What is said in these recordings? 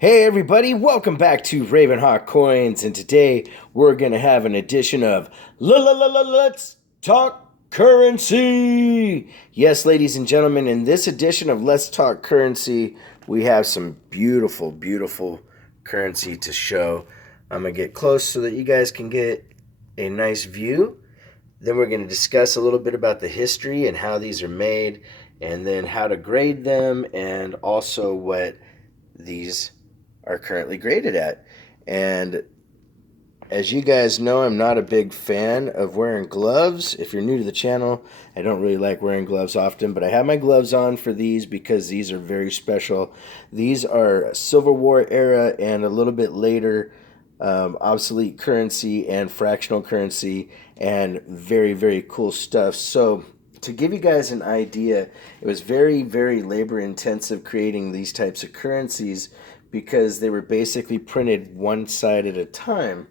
Hey everybody, welcome back to Ravenhawk Coins, and today we're going to have an edition of Let's Talk Currency. Yes, ladies and gentlemen, in this edition of Let's Talk Currency, we have some beautiful, beautiful currency to show. I'm going to get close so that you guys can get a nice view. Then we're going to discuss a little bit about the history and how these are made, and then how to grade them, and also what these are currently graded at. And as you guys know, I'm not a big fan of wearing gloves. If you're new to the channel, I don't really like wearing gloves often, but I have my gloves on for these because these are very special. These are Civil War era and a little bit later obsolete currency and fractional currency, and very, very cool stuff. So to give you guys an idea, it was very, very labor intensive creating these types of currencies because they were basically printed one side at a time,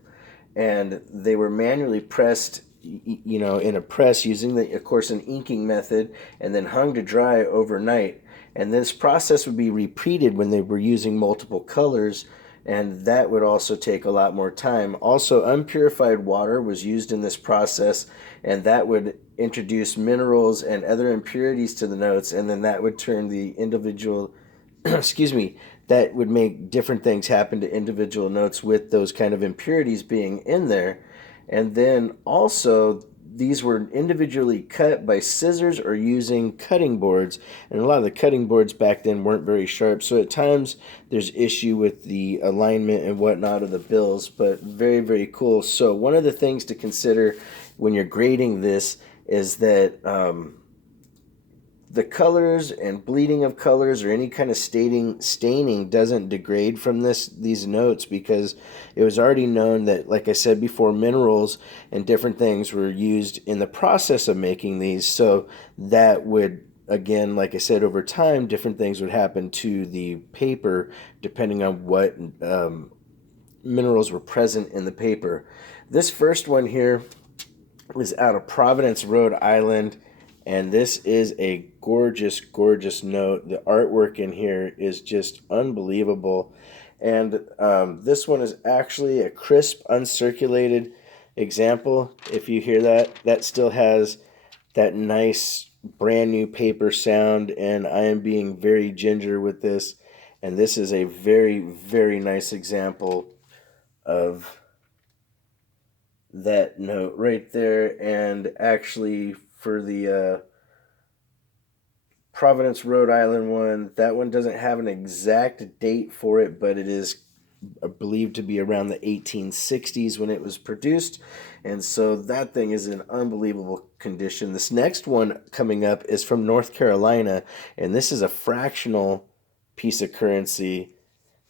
and they were manually pressed, in a press using of course, an inking method, and then hung to dry overnight. And this process would be repeated when they were using multiple colors, and that would also take a lot more time. Also, unpurified water was used in this process, and that would introduce minerals and other impurities to the notes, and then that would turn the individual excuse me, that would make different things happen to individual notes with those kind of impurities being in there. And then also, these were individually cut by scissors or using cutting boards. And a lot of the cutting boards back then weren't very sharp. So at times there's issue with the alignment and whatnot of the bills, but very, very cool. So one of the things to consider when you're grading this is that the colors and bleeding of colors or any kind of staining doesn't degrade from these notes, because it was already known that, like I said before, minerals and different things were used in the process of making these. So that would, again, like I said, over time different things would happen to the paper depending on what minerals were present in the paper. This first one here is out of Providence, Rhode Island, and this is a gorgeous, gorgeous note. The artwork in here is just unbelievable. And this one is actually a crisp, uncirculated example. If you hear that, that still has that nice, brand new paper sound. And I am being very ginger with this. And this is a very, very nice example of that note right there. And actually, for the Providence, Rhode Island one, that one doesn't have an exact date for it, but it is believed to be around the 1860s when it was produced. And so that thing is in unbelievable condition. This next one coming up is from North Carolina, and this is a fractional piece of currency.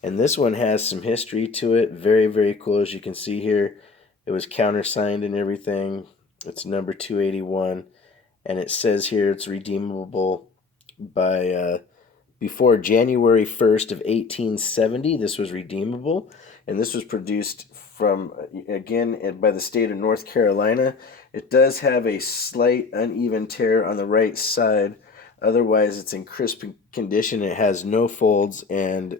And this one has some history to it. Very, very cool. As you can see here, it was countersigned and everything. It's number 281. And it says here it's redeemable by before January 1st of 1870. This was redeemable, and this was produced from, again, by the state of North Carolina. It does have a slight uneven tear on the right side. Otherwise, it's in crisp condition. It has no folds, and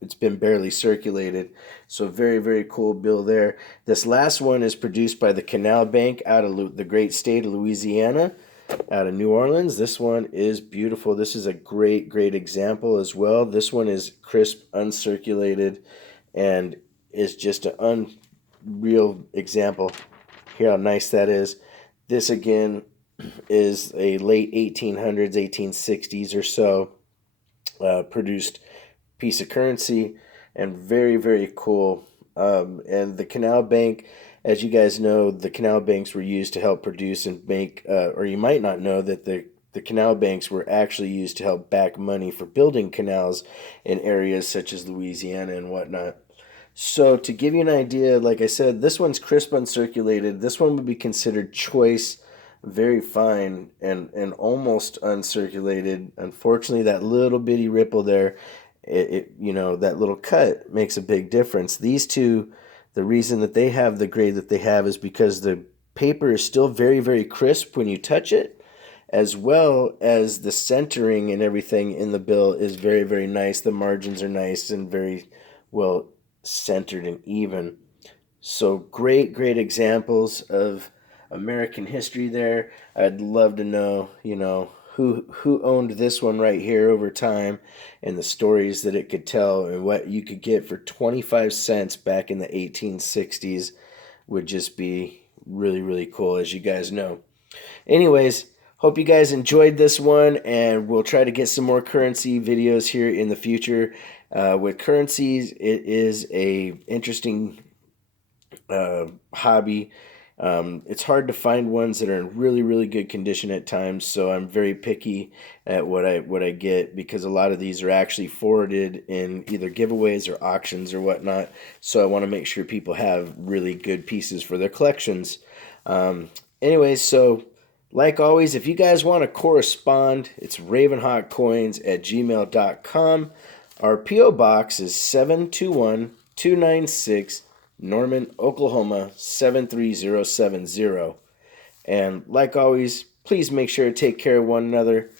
it's been barely circulated. So very, very cool bill there. This last one is produced by the Canal Bank out of the great state of Louisiana, out of New Orleans. This one is beautiful. This is a great, great example as well. This one is crisp, uncirculated, and is just an unreal example. Here how nice that is. This again is a late 1800s, 1860s or so produced piece of currency, and very, very cool. And the Canal Bank, as you guys know, the canal banks were used to help produce and make, or you might not know that the canal banks were actually used to help back money for building canals in areas such as Louisiana and whatnot. So to give you an idea, like I said, this one's crisp uncirculated. This one would be considered choice, very fine, and almost uncirculated. Unfortunately, that little bitty ripple there, that little cut makes a big difference. These two, the reason that they have the grade that they have is because the paper is still very, very crisp when you touch it, as well as the centering and everything in the bill is very, very nice. The margins are nice and very well centered and even. So great, great examples of American history there. I'd love to know, who owned this one right here over time and the stories that it could tell and what you could get for 25 cents back in the 1860s would just be really, really cool, as you guys know. Anyways, hope you guys enjoyed this one, and we'll try to get some more currency videos here in the future. With currencies, it is a interesting hobby. It's hard to find ones that are in really, really good condition at times, so I'm very picky at what I get because a lot of these are actually forwarded in either giveaways or auctions or whatnot. So I want to make sure people have really good pieces for their collections. Anyways, so like always, if you guys want to correspond, it's ravenhawkcoins@gmail.com. Our P.O. Box is 721-296 Norman, Oklahoma 73070. And like always, please make sure to take care of one another.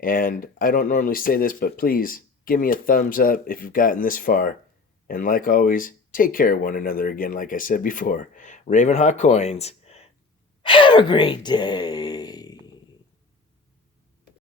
And I don't normally say this, but please give me a thumbs up if you've gotten this far. And like always, take care of one another again, like I said before. Ravenhawk Coins, have a great day.